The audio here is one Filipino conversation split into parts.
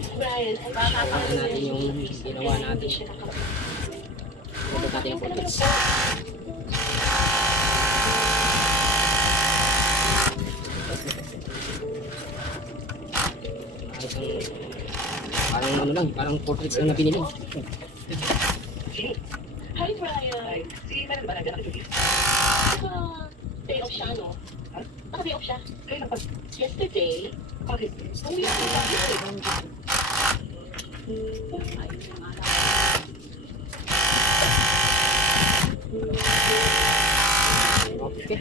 Pagkain natin yung ginawa natin. Pagkain natin yung portraits. Parang ano lang, parang portraits lang na pinili. Hi Brian! Si Meron ba nagkakatulis? Day off siya, no? Naka-day off siya. Kaya napag yesterday, bakit? Uwi ako ba? Okay.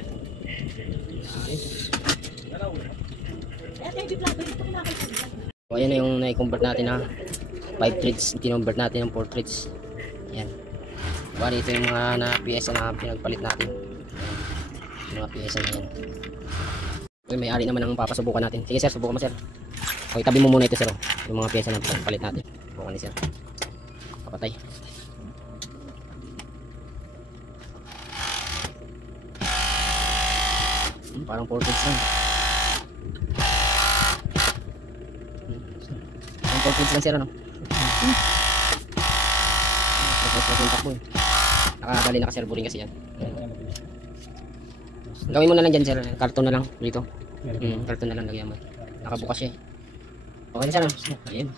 So, ayan na yung na-convert natin na 5 threads. Kinonvert natin ng 4 threads. Ayan. Bali ito yung mga na-piyesa na pinagpalit natin. Ayan. Yung mga piyesa na yan. Okay, may-ari naman ang papasubukan natin. Sige sir, subukan mo sir. Okay, tabi mo muna ito sir. Yung mga piyesa na pinagpalit natin. Subukan ni sir. Kapatay. Parang 4 threads lang. Parang 4 threads lang sir, ano? Nakakabali na ka-servo rin kasi yan. Gawin mo na lang dyan sir. Karton na lang dito. Karton na lang lagyan mo. Nakabukas siya eh. Okay na sir. Ayan.